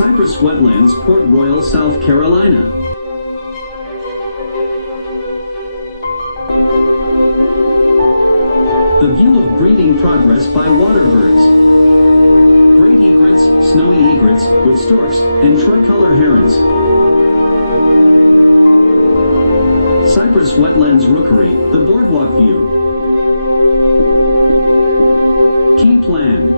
Cypress Wetlands, Port Royal, South Carolina. The view of breeding progress by water birds. Great egrets, snowy egrets, with storks, and tricolor herons. Cypress Wetlands Rookery, the boardwalk view. Key plan.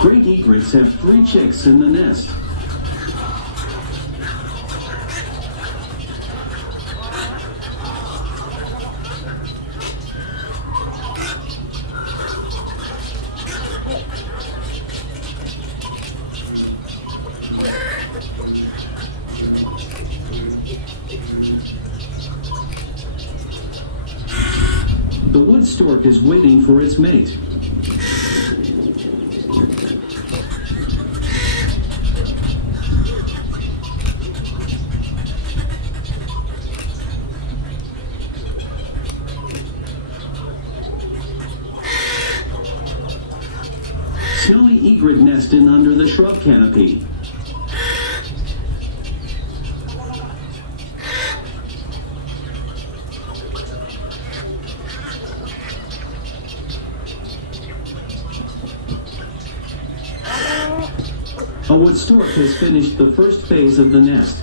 Great egrets have 3 chicks in the nest. The wood stork is waiting for its mate. Snowy egret nest in under the shrub canopy. A wood stork has finished the first phase of the nest.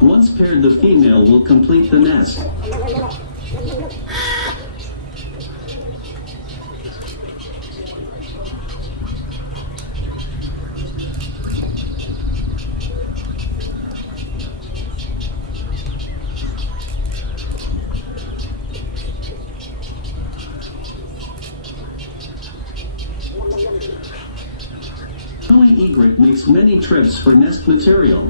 Once paired, the female will complete the nest. Snowy egret makes many trips for nest material.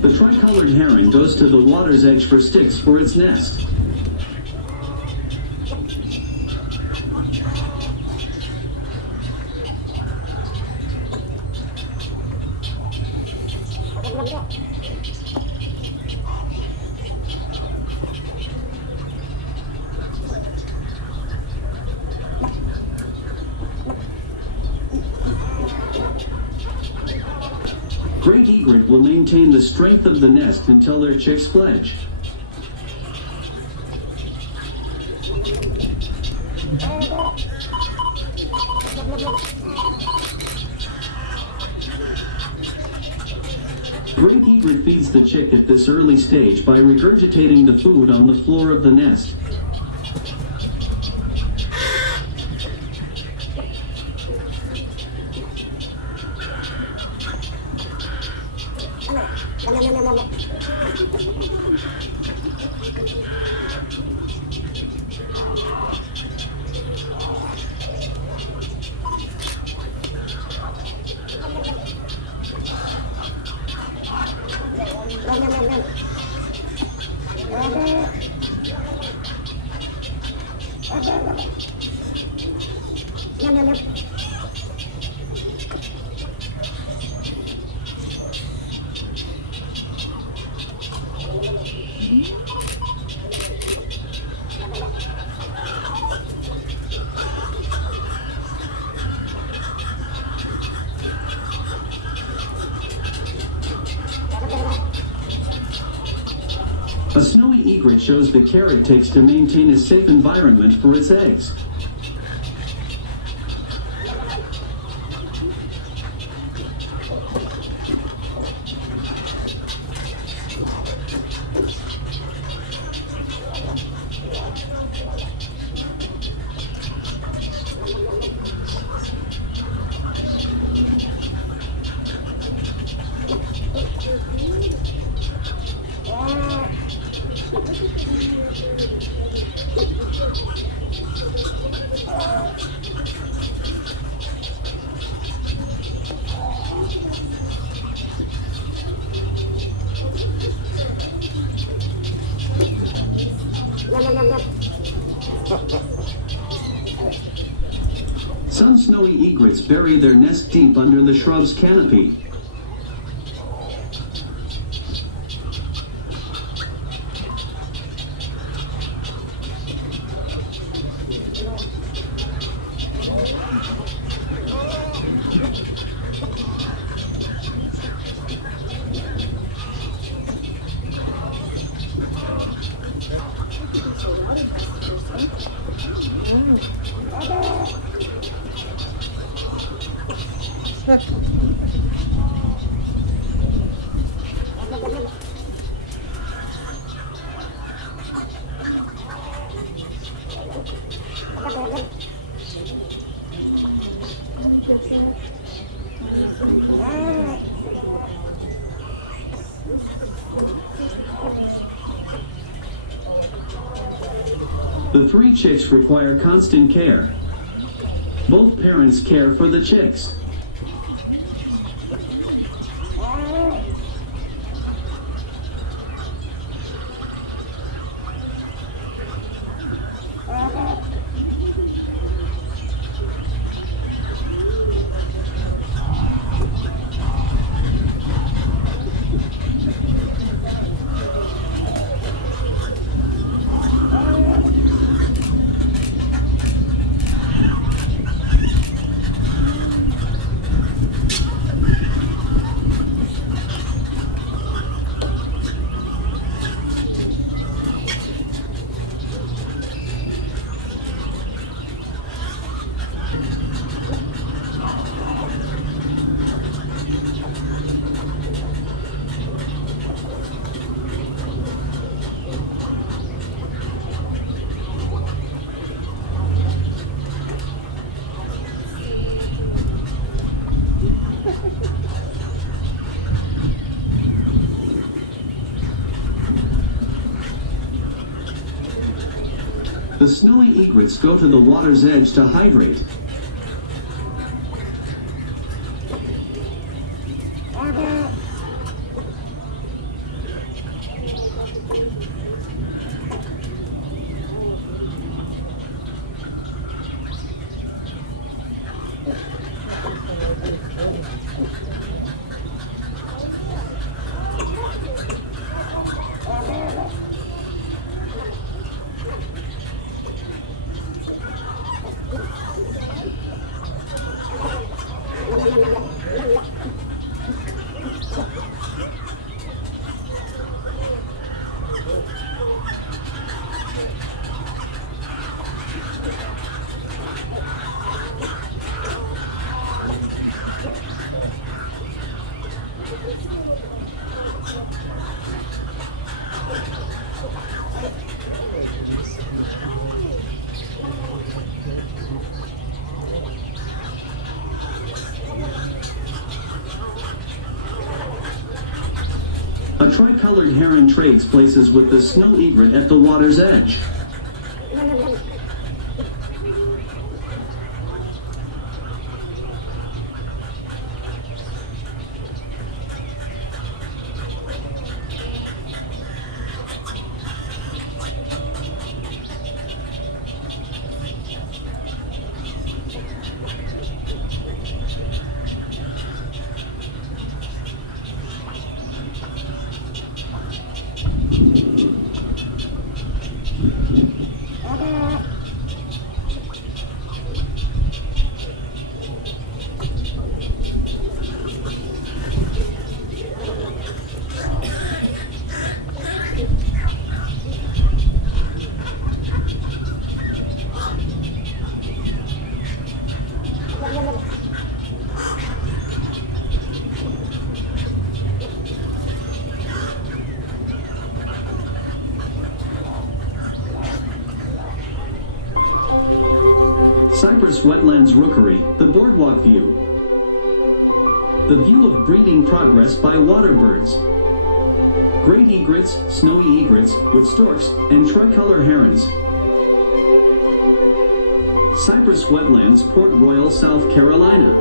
The tricolored heron goes to the water's edge for sticks for its nest. Great egret will maintain the strength of the nest until their chicks fledge. Great egret feeds the chick at this early stage by regurgitating the food on the floor of the nest. A snowy egret shows the care it takes to maintain a safe environment for its eggs. Some snowy egrets bury their nest deep under the shrub's canopy. The 3 chicks require constant care. Both parents care for the chicks. The snowy egrets go to the water's edge to hydrate. A tricolored heron trades places with the snow egret at the water's edge. Cypress Wetlands Rookery, the Boardwalk View. The view of breeding progress by waterbirds. Great egrets, snowy egrets, with storks, and tricolor herons. Cypress Wetlands, Port Royal, South Carolina.